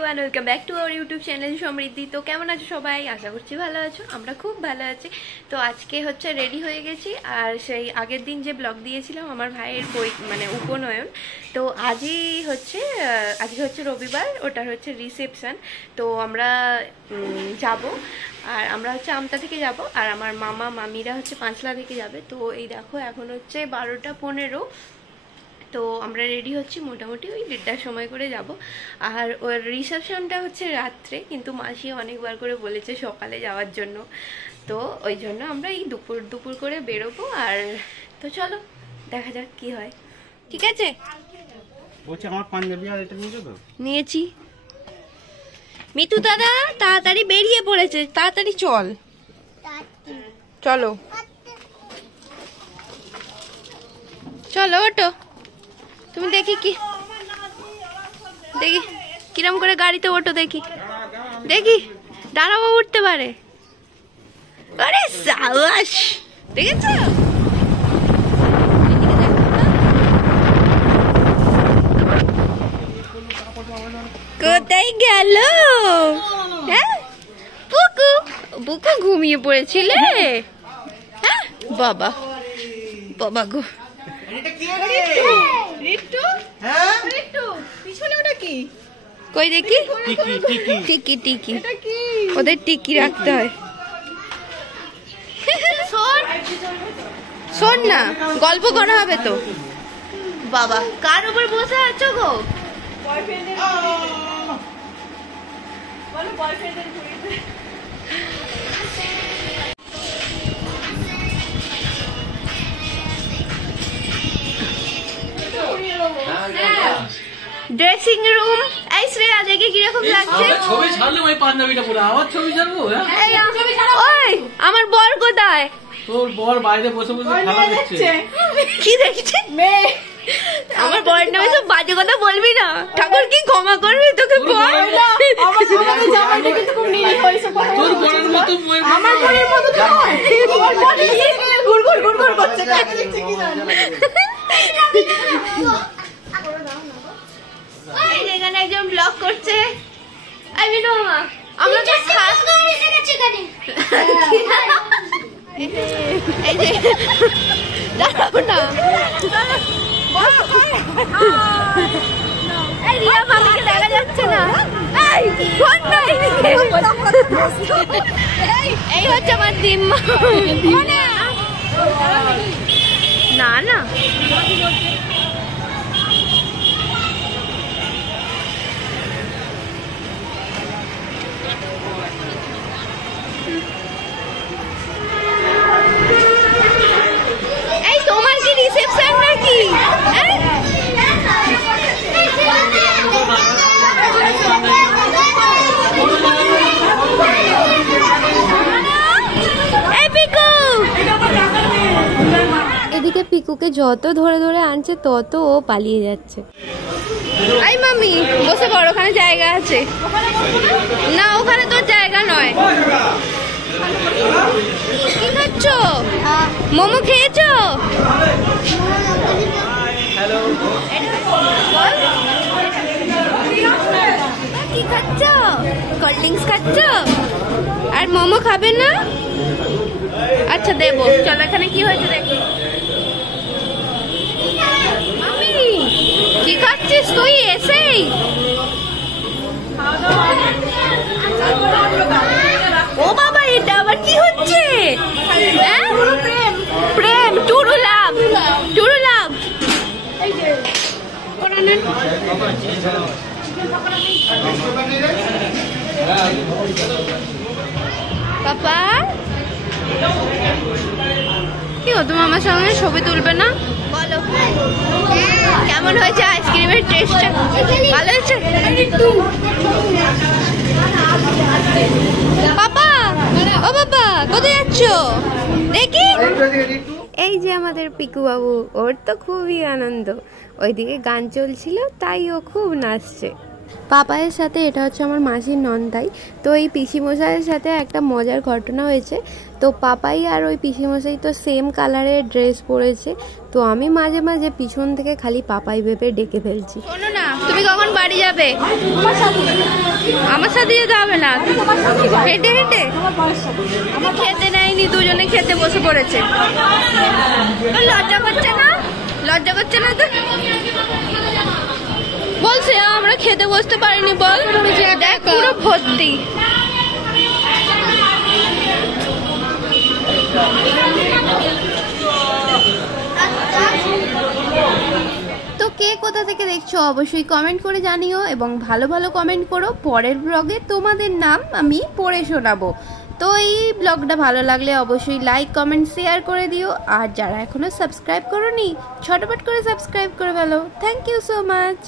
Everyone, welcome back to our YouTube channel Samriddhi. তো কেমন আছো সবাই? আশা করছি ভালো আছো। আমরা খুব ভালো আছি। তো আজকে হচ্ছে রেডি হয়ে গেছি, আর সেই আগের দিন যে ব্লগ দিয়েছিলাম আমার ভাইয়ের উপনয়ন, তো আজকে হচ্ছে রবিবার, ওটার হচ্ছে রিসেপশন। তো আমরা যাব, আর আমরা হচ্ছে আমতা থেকে যাব, আর আমার মামা মামিরা হচ্ছে পাঁচলা থেকে যাবে। তো এই দেখো এখন হচ্ছে 12টা 15। তো আমরা রেডি হচ্ছি, মোটামুটি ওই 1:30টার সময় করে যাব। আর ওর রিসেপশনটা হচ্ছে রাত্রে, কিন্তু মাসি অনেকবার করে বলেছে সকালে যাওয়ার জন্য। তো ওই জন্য আমরা এই দুপুর করে বেরোবো। আর তো চলো দেখা যাক কি হয়। ঠিক আছে, আমার পাঞ্জাবি আর এটা নিয়ে যাবো। নিয়েছি। মিতু দাদা তাড়াতাড়ি বেরিয়ে পড়েছে, তাড়াতাড়ি চল, চলো চলো ওটো। তুমি দেখি কিরম করে গাড়িতে ওঠো, দেখি দাঁড়াবো, উঠতে পারে। আরে সাবাস, দেখেছো? কোথায় গেল? হ্যাঁ বুকু ঘুমিয়ে পড়েছিলে? হ্যাঁ বাবা গো। কই দেখি, টিকি ওদের টিকি রাখতে হয়। শোন না, গল্প করা হবে তো। বাবা কার উপর বসে আছো গো? Dressing room. এই শ্রেয়া দেখে কিরকম লাগছে? ছবি ছাড়লে ওই পাঞ্জাবিটা পরে আবার ছবি ছাড়বো? ওই আমার বর কোথায়? তোর বর বাইরে বসে বসে খেলা দেখছে। কি দেখছে? আমার বরের নামে সব বাজে কথা বলবি না, ঠাকুর কি ক্ষমা করবি তোকে? তোর বরের মতো আমার বরের মতো নয়, আমার বডি গুড়গুড় করছে, কাকে দেখছে কি জানি। এই যেখানে একজন ব্লগ করছে, আমি নো মা, আমরা তো খাস করে এসে গেছে এখানে। এই যে দাঁড়াও না, এই রিয়া মামিকে দেখা যাচ্ছে না। এই হচ্ছে আমার দিম্মা। না এই তোমার কি রিসেপশন নাকি? এদিকে পিকুকে যত ধরে আনছে তত ও পালিয়ে যাচ্ছে। আই মামি বসে পড়ো, ওখানে জায়গা আছে। না ওখানে তোর জায়গা নয়। কি খাচ্ছ? মোমো খেয়েছো? কি খাচ্ছ? কোল্ড ড্রিঙ্কস খাচ্ছ? আর মোমো খাবে না? আচ্ছা দেবো, চলো। এখানে কি হয়েছে দেখি। মামি কি খাচ্ছিস তুই? এসেই ও বাবা, এটা আবার কি হচ্ছে? প্রেম টুরু লাভ। পাপা কি হতো, আমার সঙ্গে ছবি তুলবে না? বলো কেমন হয়েছে আইসক্রিমের টেস্টটা? ভালো হয়েছে? পাপা, ও বাবা কোথায় যাচ্ছ? দেখি। এই যে আমাদের পিকু বাবু, ওর তো খুবই আনন্দ। ওইদিকে গান চলছিল, তাই ও খুব নাচছে। পাপায়ের সাথে, এটা হচ্ছে আমার মাসির নন্দাই। তো এই পিসিমশাইয়ের সাথে একটা মজার ঘটনা হয়েছে। তো পাপাই আর ওই পিসিমশাই তো সেম কালারের ড্রেস পরেছে। তো আমি মাঝে মাঝে পিছন থেকে খালি পাপাই ভেবে ডেকে ফেলছি। শোনো না, তুমি কখন বাড়ি যাবে? পয়সা দিয়ে যাবে না, হেঁটে হেঁটে খেতে নেয়নি, দুজনে খেতে বসে পড়েছে। লজ্জা করছে না? লজ্জা করছে না তো? বলছে আমরা খেতে বসতে পারিনি, বল। দেখ পুরো ভর্তি। তো কে কোথা থেকে দেখছো অবশ্যই কমেন্ট করে জানিও, এবং ভালো ভালো কমেন্ট করো, পরের ব্লগে তোমাদের নাম আমি পড়ে শোনাবো। তো এই ব্লগটা ভালো লাগলে অবশ্যই লাইক কমেন্ট শেয়ার করে দিও, আর যারা এখনো সাবস্ক্রাইব করোনি ঝটপট করে সাবস্ক্রাইব করে ফেলো। Thank you so much.